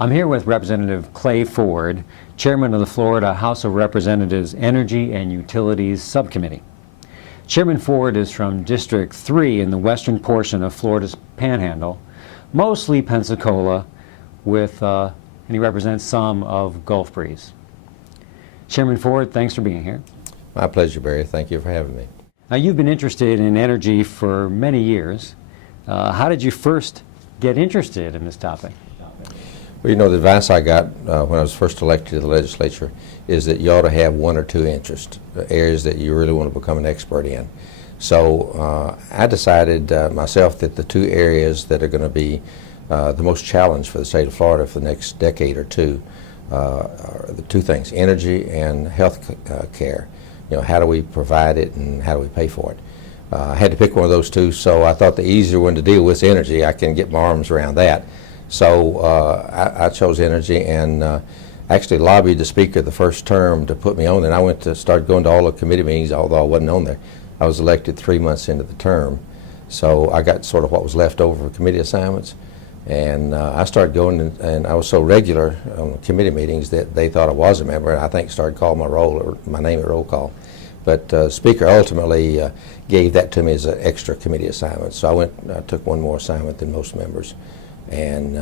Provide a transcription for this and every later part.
I'm here with Representative Clay Ford, Chairman of the Florida House of Representatives Energy and Utilities Subcommittee. Chairman Ford is from District 3 in the western portion of Florida's Panhandle, mostly Pensacola, and he represents some of Gulf Breeze. Chairman Ford, thanks for being here. My pleasure, Barry. Thank you for having me. Now, you've been interested in energy for many years. How did you first get interested in this topic? Well, you know, the advice I got when I was first elected to the legislature is that you ought to have one or two interests, areas that you really want to become an expert in. So I decided myself that the two areas that are going to be the most challenged for the state of Florida for the next decade or two are the two things: energy and health care. You know, how do we provide it and how do we pay for it? I had to pick one of those two, so I thought the easier one to deal with is energy. I can get my arms around that. So I chose energy and actually lobbied the Speaker the first term to put me on, and I went to start going to all the committee meetings, although I wasn't on there. I was elected 3 months into the term, so I got sort of what was left over for committee assignments, and I started going, and I was so regular on committee meetings that they thought I was a member, and I think started calling my name at roll call. But Speaker ultimately gave that to me as an extra committee assignment, so I took one more assignment than most members, and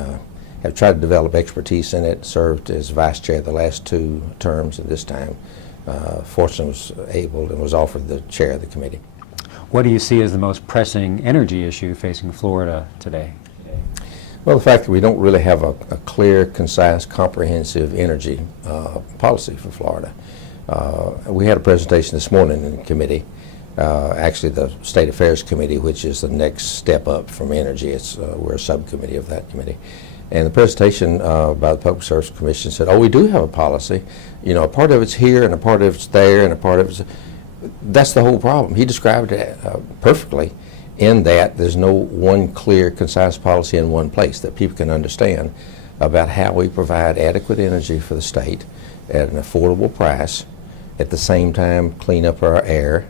have tried to develop expertise in it. Served as vice chair the last two terms, and this time fortunately was able and was offered the chair of the committee. What do you see as the most pressing energy issue facing Florida today? Well, the fact that we don't really have a clear, concise, comprehensive energy policy for Florida. We had a presentation this morning in committee, actually the State Affairs Committee, which is the next step up from energy. We're a subcommittee of that committee. And the presentation by the Public Service Commission said, oh, we do have a policy. You know, a part of it's here and a part of it's there and a part of it's... That's the whole problem. He described it perfectly in that there's no one clear, concise policy in one place that people can understand about how we provide adequate energy for the state at an affordable price, at the same time clean up our air,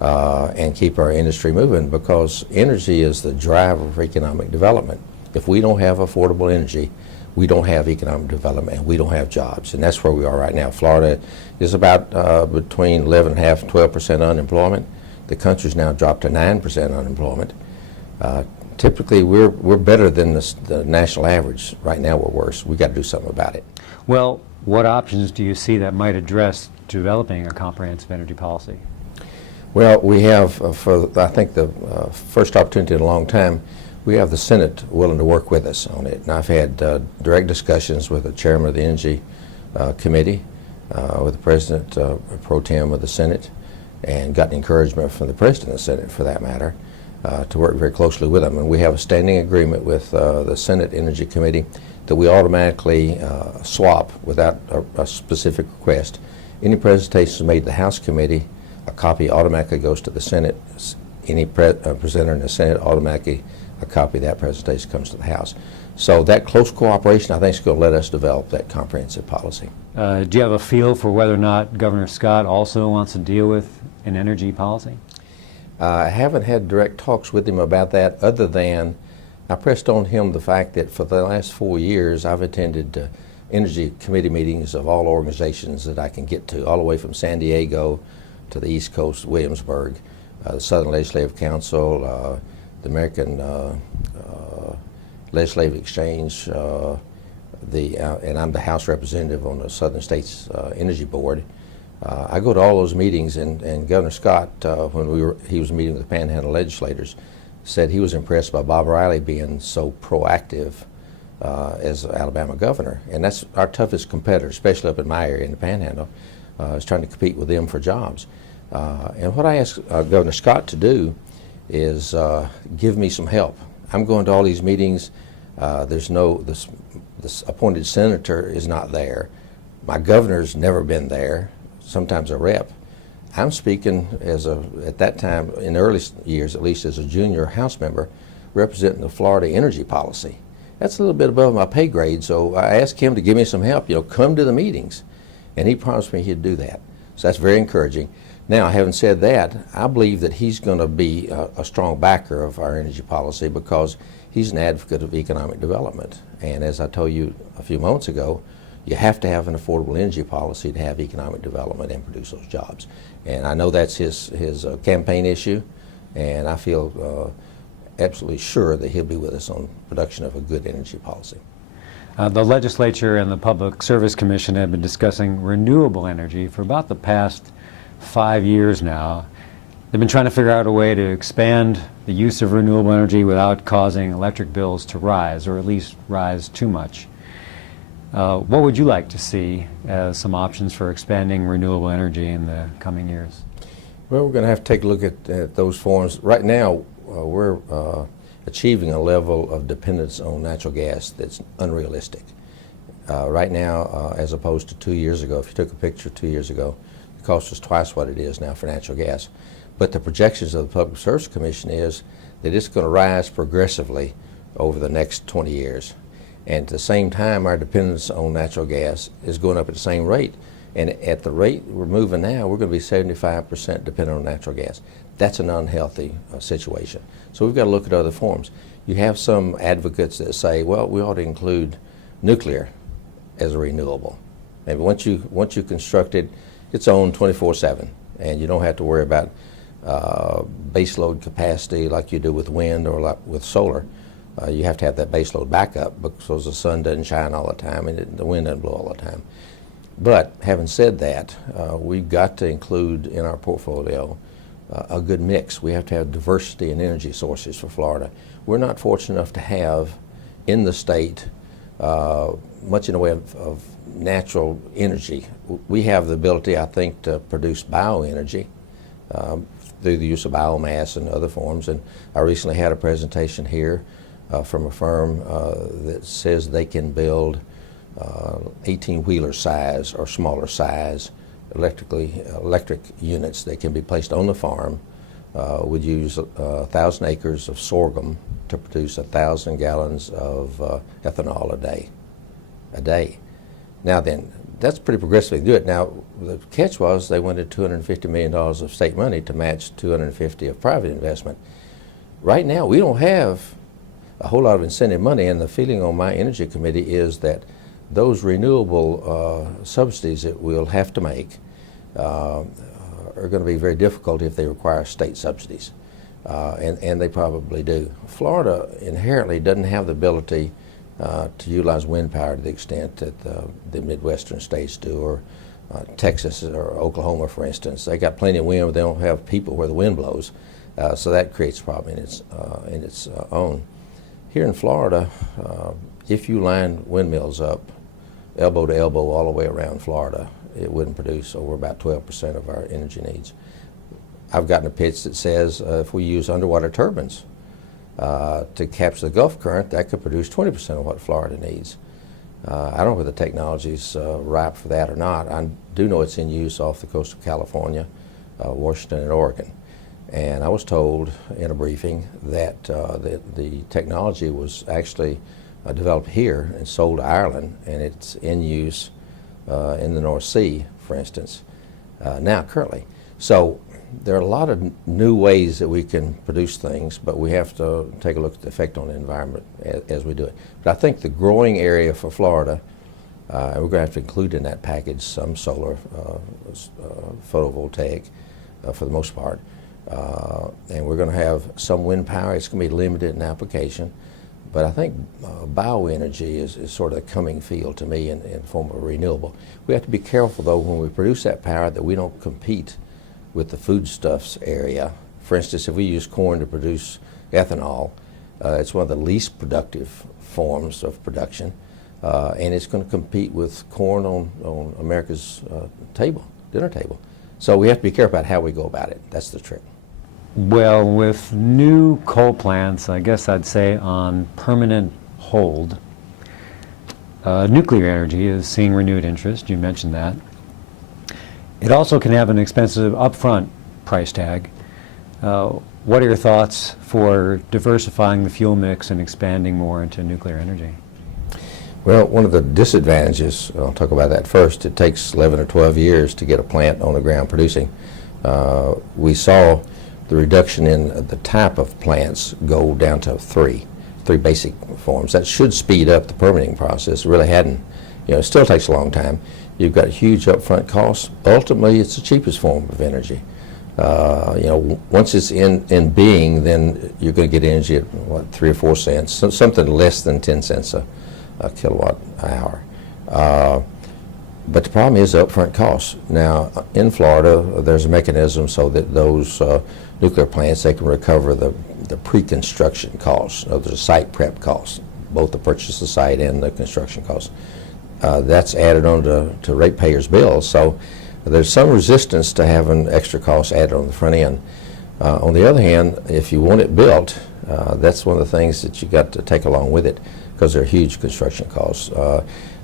and keep our industry moving, because energy is the driver for economic development. If we don't have affordable energy, we don't have economic development, and we don't have jobs, and that's where we are right now. Florida is about between 11.5% and 12% unemployment. The country's now dropped to 9% unemployment. Typically, we're better than the national average. Right now, we're worse. We've got to do something about it. Well, what options do you see that might address developing a comprehensive energy policy? Well, we have, for I think the first opportunity in a long time, we have the Senate willing to work with us on it. And I've had direct discussions with the chairman of the Energy Committee, with the president pro tem of the Senate, and gotten encouragement from the president of the Senate, for that matter, to work very closely with them. And we have a standing agreement with the Senate Energy Committee that we automatically swap without a specific request. Any presentations made to the House Committee, a copy automatically goes to the Senate. Any presenter in the Senate, automatically a copy of that presentation comes to the House. So that close cooperation, I think, is going to let us develop that comprehensive policy. Do you have a feel for whether or not Governor Scott also wants to deal with an energy policy? I haven't had direct talks with him about that, other than I pressed on him the fact that for the last 4 years I've attended energy committee meetings of all organizations that I can get to, all the way from San Diego to the East Coast, Williamsburg, the Southern Legislative Council, the American Legislative Exchange, and I'm the House representative on the Southern States Energy Board. I go to all those meetings, and Governor Scott, when he was meeting with the Panhandle legislators, said he was impressed by Bob Riley being so proactive as Alabama governor. And that's our toughest competitor, especially up in my area in the Panhandle, is trying to compete with them for jobs. And what I asked Governor Scott to do is give me some help. I'm going to all these meetings. This appointed senator is not there. My governor's never been there, sometimes a rep. I'm speaking at that time, in the early years at least, as a junior House member representing the Florida energy policy. That's a little bit above my pay grade, so I asked him to give me some help, come to the meetings. And he promised me he'd do that. So that's very encouraging. Now, having said that, I believe that he's going to be a strong backer of our energy policy because he's an advocate of economic development. And as I told you a few moments ago, you have to have an affordable energy policy to have economic development and produce those jobs. And I know that's his campaign issue, and I feel absolutely sure that he'll be with us on production of a good energy policy. The legislature and the Public Service Commission have been discussing renewable energy for about the past 5 years now. They've been trying to figure out a way to expand the use of renewable energy without causing electric bills to rise, or at least rise too much. What would you like to see as some options for expanding renewable energy in the coming years? Well, we're going to have to take a look at those forms. Right now, we're achieving a level of dependence on natural gas that's unrealistic. Right now, as opposed to 2 years ago, if you took a picture 2 years ago, it cost us twice what it is now for natural gas. But the projections of the Public Service Commission is that it's going to rise progressively over the next 20 years. And at the same time, our dependence on natural gas is going up at the same rate. And at the rate we're moving now, we're going to be 75% dependent on natural gas. That's an unhealthy situation. So we've got to look at other forms. You have some advocates that say, well, we ought to include nuclear as a renewable. Maybe once you construct it, it's owned 24/7, and you don't have to worry about base load capacity like you do with wind or like with solar. You have to have that base load backup because the sun doesn't shine all the time and the wind doesn't blow all the time. But having said that, we've got to include in our portfolio a good mix. We have to have diversity in energy sources for Florida. We're not fortunate enough to have in the state much in the way of natural energy. We have the ability, I think, to produce bioenergy through the use of biomass and other forms. And I recently had a presentation here from a firm that says they can build 18-wheeler size or smaller size electric units that can be placed on the farm. Would use 1,000 acres of sorghum to produce 1,000 gallons of ethanol a day. Now then, that's pretty progressively do it. Now, the catch was they wanted $250 million of state money to match $250 of private investment. Right now, we don't have a whole lot of incentive money, and the feeling on my energy committee is that those renewable subsidies that we'll have to make are going to be very difficult if they require state subsidies, and they probably do. Florida inherently doesn't have the ability to utilize wind power to the extent that the Midwestern states do, or Texas or Oklahoma, for instance. They got plenty of wind, but they don't have people where the wind blows, so that creates a problem in its own. Here in Florida, if you line windmills up elbow to elbow all the way around Florida, it wouldn't produce over about 12% of our energy needs. I've gotten a pitch that says if we use underwater turbines to capture the Gulf current, that could produce 20% of what Florida needs. I don't know whether the technology's ripe for that or not. I do know it's in use off the coast of California, Washington, and Oregon. And I was told in a briefing that the technology was actually developed here and sold to Ireland, and it's in use in the North Sea, for instance, now currently. So there are a lot of new ways that we can produce things, but we have to take a look at the effect on the environment as we do it. But I think the growing area for Florida, and we're going to have to include in that package some solar photovoltaic for the most part, and we're going to have some wind power. It's going to be limited in application, but I think bioenergy is sort of a coming field to me in form of renewable. We have to be careful, though, when we produce that power that we don't compete with the foodstuffs area. For instance, if we use corn to produce ethanol, it's one of the least productive forms of production, and it's going to compete with corn on America's dinner table. So we have to be careful about how we go about it. That's the trick. Well, with new coal plants, I guess I'd say on permanent hold, nuclear energy is seeing renewed interest. You mentioned that. It also can have an expensive upfront price tag. What are your thoughts for diversifying the fuel mix and expanding more into nuclear energy? Well, one of the disadvantages, I'll talk about that first, it takes 11 or 12 years to get a plant on the ground producing. we saw the reduction in the type of plants go down to three basic forms. That should speed up the permitting process. It really hadn't. It still takes a long time. You've got huge upfront costs. Ultimately, it's the cheapest form of energy. Once it's in being, then you're going to get energy at, what, 3 or 4 cents, so something less than 10 cents a kilowatt hour. But the problem is the upfront costs. Now, in Florida, there's a mechanism so that those nuclear plants, they can recover the pre-construction costs. There's a site prep cost, both the purchase of the site and the construction costs. That's added on to ratepayers' bills. So there's some resistance to having extra costs added on the front end. On the other hand, if you want it built, that's one of the things that you got to take along with it, because they're huge construction costs.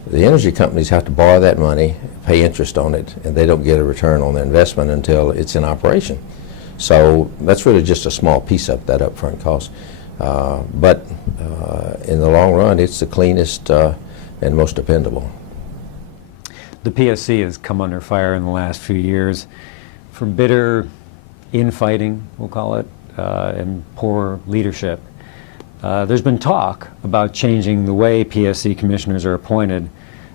The energy companies have to borrow that money, pay interest on it, and they don't get a return on their investment until it's in operation. So that's really just a small piece of that upfront cost. But in the long run, it's the cleanest and most dependable. The PSC has come under fire in the last few years for bitter infighting, we'll call it, and poor leadership. There's been talk about changing the way PSC commissioners are appointed,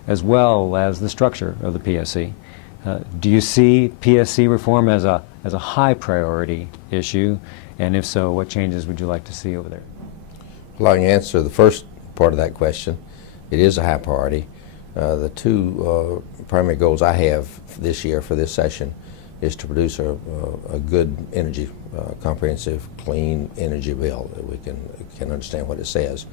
as well as the structure of the PSC. Do you see PSC reform as a high priority issue? And if so, what changes would you like to see over there? Well, I can answer the first part of that question. It is a high priority. The two primary goals I have this year for this session is to produce a good energy, comprehensive, clean energy bill that we can understand what it says.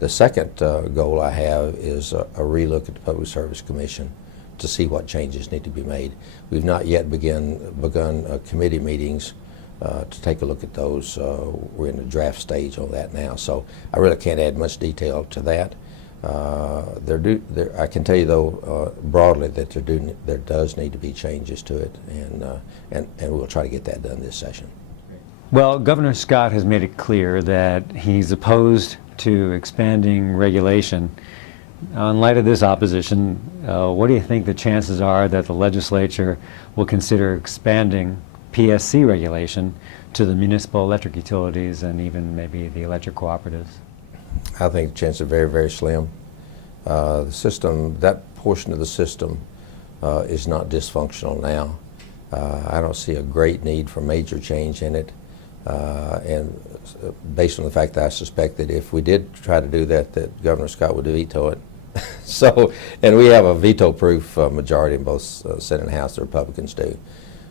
The second goal I have is a relook at the Public Service Commission to see what changes need to be made. We've not yet begun committee meetings to take a look at those. We're in the draft stage on that now, so I really can't add much detail to that. I can tell you though broadly that there does need to be changes to it, and we'll try to get that done this session. Well, Governor Scott has made it clear that he's opposed to expanding regulation. In light of this opposition, what do you think the chances are that the legislature will consider expanding PSC regulation to the municipal electric utilities and even maybe the electric cooperatives? I think the chances are very, very slim. The system, that portion of the system is not dysfunctional now. I don't see a great need for major change in it. And based on the fact that I suspect that if we did try to do that, that Governor Scott would veto it. So, and we have a veto-proof majority in both Senate and House, the Republicans do.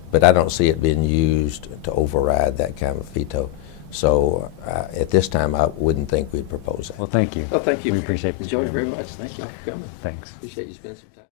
But I don't see it being used to override that kind of veto. So at this time, I wouldn't think we'd propose that. Well, thank you. Well, thank you. We appreciate it. Enjoyed it very much. Thank you for coming. Thanks. Appreciate you spending some time.